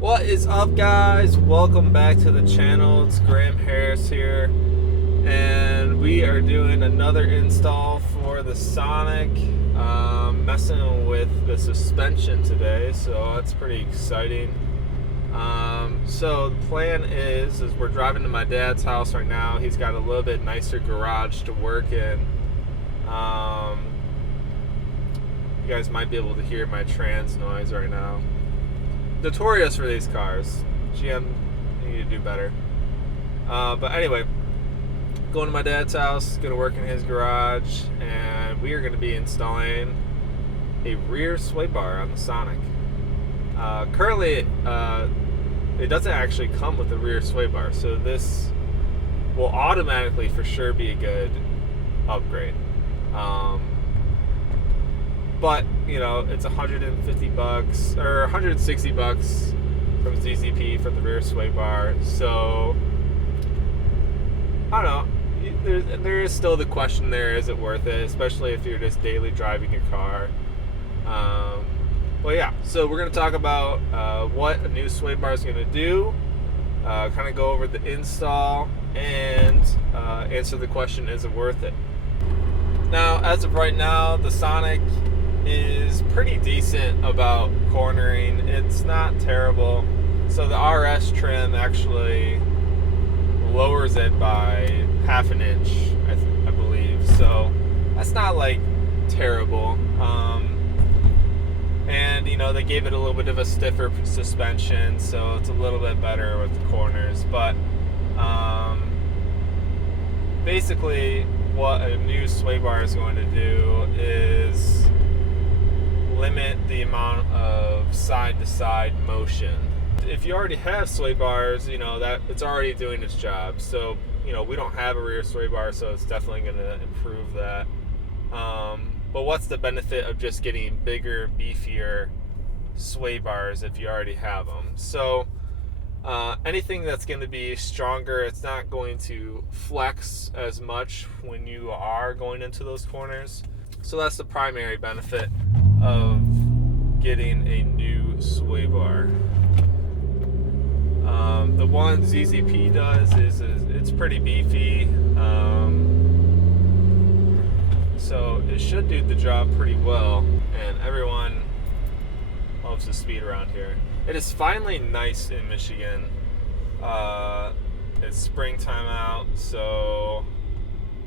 What is up, guys? Welcome back to the channel. It's Graham Harris here, and we are doing another install for the Sonic, messing with the suspension today, so that's pretty exciting. So the plan is we're driving to my dad's house right now. He's got a little bit nicer garage to work in. You guys might be able to hear my trans noise right now. Notorious for these cars. GM, you need to do better. But anyway, going to my dad's house, going to work in his garage, and we are going to be installing a rear sway bar on the Sonic. Currently, it doesn't actually come with a rear sway bar, so this will automatically for sure be a good upgrade. But, you know, it's $150 or $160 from ZZP for the rear sway bar. So, I don't know. There is still the question there, is it worth it? Especially if you're just daily driving your car. Well, yeah. So we're going to talk about what a new sway bar is going to do. Kind of go over the install and answer the question, is it worth it? Now, as of right now, the Sonic is pretty decent about cornering. It's not terrible. So the RS trim actually lowers it by half an inch, I believe. So that's not like terrible. And you know, they gave it a little bit of a stiffer suspension, so it's a little bit better with the corners. But basically what a new sway bar is going to do is limit the amount of side-to-side motion. If you already have sway bars, you know that it's already doing its job. So, you know, we don't have a rear sway bar, so it's definitely going to improve that. But what's the benefit of just getting bigger, beefier sway bars if you already have them? So, anything that's going to be stronger, it's not going to flex as much when you are going into those corners. So that's the primary benefit of getting a new sway bar. The one ZZP does is it's pretty beefy, so it should do the job pretty well, and everyone loves the speed around here. It is finally nice in Michigan. It's springtime out, so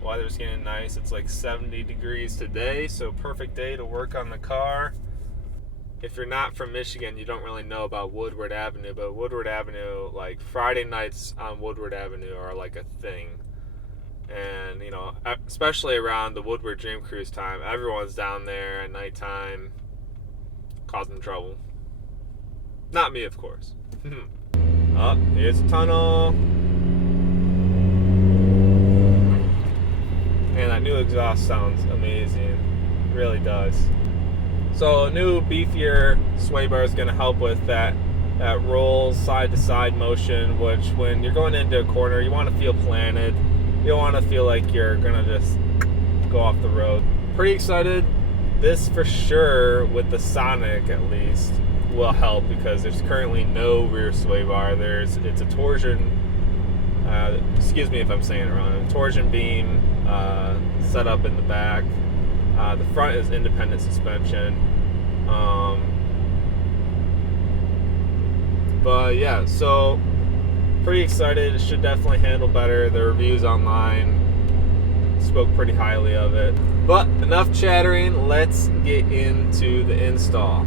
weather's getting nice. It's like 70 degrees today, so perfect day to work on the car. If you're not from Michigan, you don't really know about Woodward Avenue, but Woodward Avenue, like Friday nights on Woodward Avenue are like a thing. And, you know, especially around the Woodward Dream Cruise time, everyone's down there at nighttime causing trouble. Not me, of course. Oh, here's a tunnel. And that new exhaust sounds amazing. It really does. So a new beefier sway bar is going to help with that roll side-to-side motion, which when you're going into a corner, you want to feel planted. You don't want to feel like you're going to just go off the road. Pretty excited. This for sure, with the Sonic at least, will help because there's currently no rear sway bar. It's a torsion, excuse me if I'm saying it wrong, a torsion beam set up in the back. The front is independent suspension. But yeah, so pretty excited. It should definitely handle better. The reviews online spoke pretty highly of it. But enough chattering, let's get into the install.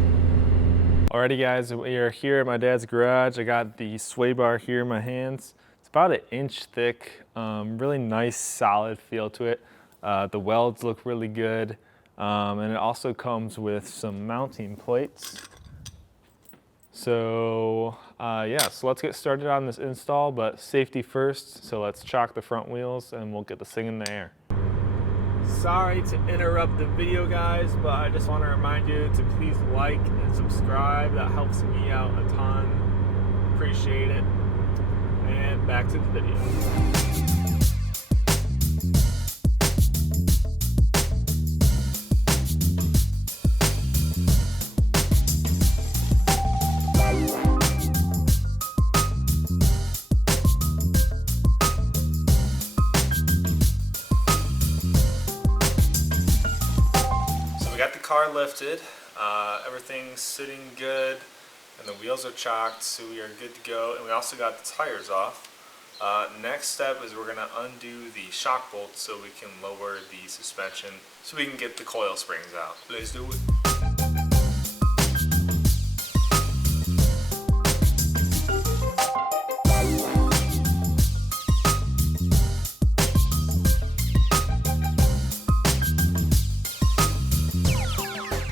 Alrighty guys, we are here at my dad's garage. I got the sway bar here in my hands. It's about an inch thick, really nice solid feel to it. The welds look really good, and it also comes with some mounting plates. So yeah, so let's get started on this install, but safety first. So let's chock the front wheels and we'll get this thing in the air. Sorry to interrupt the video, guys, but I just want to remind you to please like and subscribe. That helps me out a ton. Appreciate it. And back to the video. car lifted. Everything's sitting good, and the wheels are chocked, so we are good to go. And we also got the tires off. Next step is we're going to undo the shock bolts so we can lower the suspension so we can get the coil springs out. Let's do it.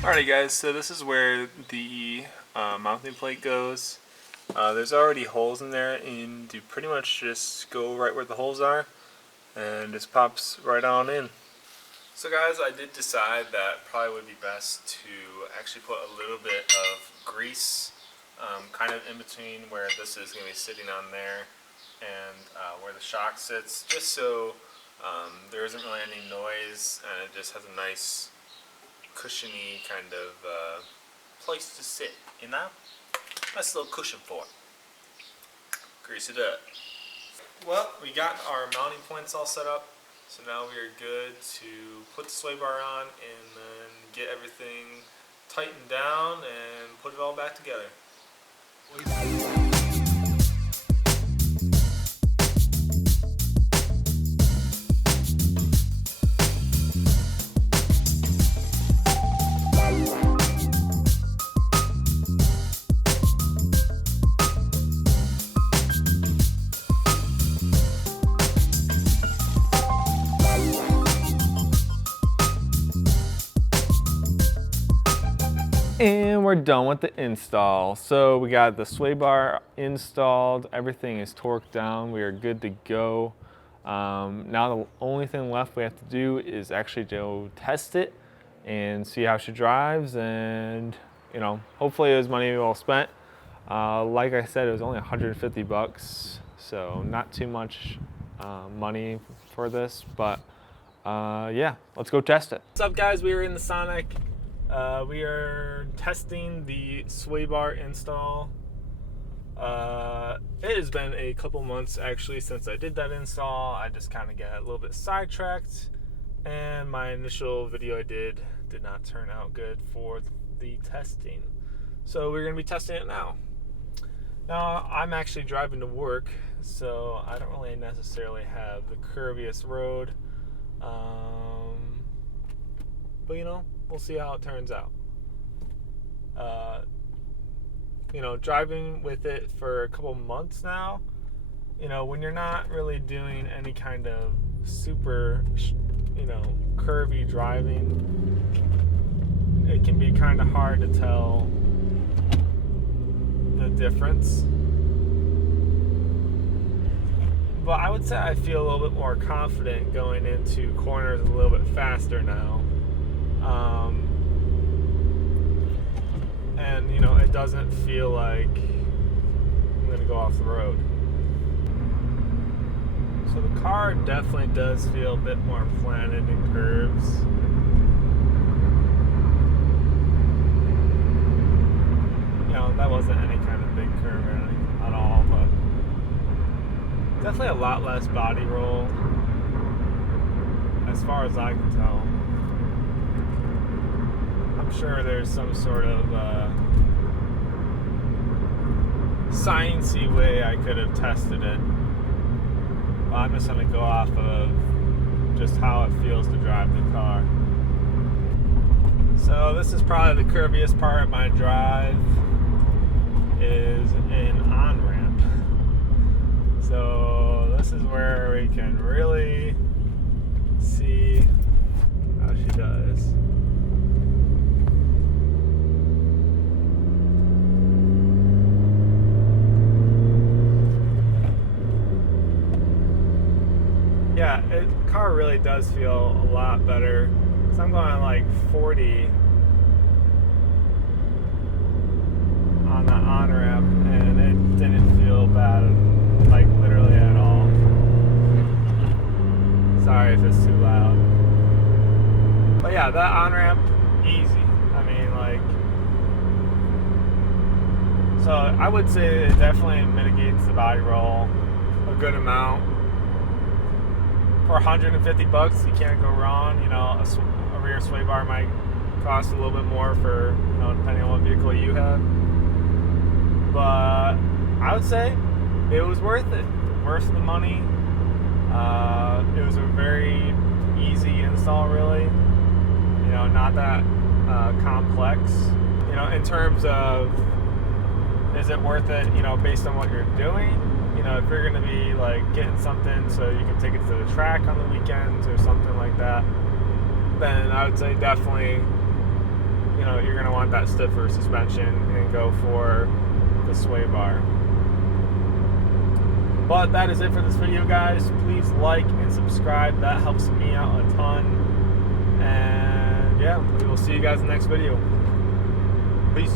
Alrighty guys, so this is where the mounting plate goes. There's already holes in there, and you pretty much just go right where the holes are and just pops right on in. So guys, I did decide that probably would be best to actually put a little bit of grease kind of in between where this is going to be sitting on there and where the shock sits, just so there isn't really any noise and it just has a nice cushiony kind of place to sit, you know? Nice little cushion for it. Grease it up. Well, we got our mounting points all set up, so now we are good to put the sway bar on and then get everything tightened down and put it all back together. And we're done with the install. So we got the sway bar installed, everything is torqued down, we are good to go. Now the only thing left we have to do is actually go test it and see how she drives, and you know, hopefully it was money well spent. Like I said, it was only 150 bucks, so not too much money for this, but yeah, let's go test it. What's up guys, we are in the Sonic. We are testing the sway bar install. It has been a couple months actually since I did that install. I just kind of got a little bit sidetracked, and my initial video I did not turn out good for the testing. So we're going to be testing it now. Now I'm actually driving to work, so I don't really necessarily have the curviest road. But you know, we'll see how it turns out. You know, driving with it for a couple months now, you know, when you're not really doing any kind of super, you know, curvy driving, it can be kind of hard to tell the difference. But I would say I feel a little bit more confident going into corners a little bit faster now. And you know, it doesn't feel like I'm gonna go off the road. So the car definitely does feel a bit more planted in curves. You know, that wasn't any kind of big curve or anything at all, but definitely a lot less body roll as far as I can tell. I'm sure there's some sort of sciencey way I could have tested it. But I'm just gonna go off of just how it feels to drive the car. So this is probably the curviest part of my drive, is an on-ramp. So this is where we can really see how she does. Yeah, the car really does feel a lot better. So I'm going like 40 on the on-ramp, and it didn't feel bad, like literally at all. Sorry if it's too loud. But yeah, that on-ramp, easy. I mean, like, so I would say it definitely mitigates the body roll a good amount. For 150 bucks, you can't go wrong. You know, a rear sway bar might cost a little bit more for, depending on what vehicle you have. But I would say it was worth it. Worth the money. It was a very easy install, really. Not that complex. In terms of, is it worth it, based on what you're doing? If you're going to be like getting something so you can take it to the track on the weekends or something like that, then I would say definitely, you're going to want that stiffer suspension and go for the sway bar. But that is it for this video, guys. Please like and subscribe. That helps me out a ton. And yeah, we will see you guys in the next video. Peace.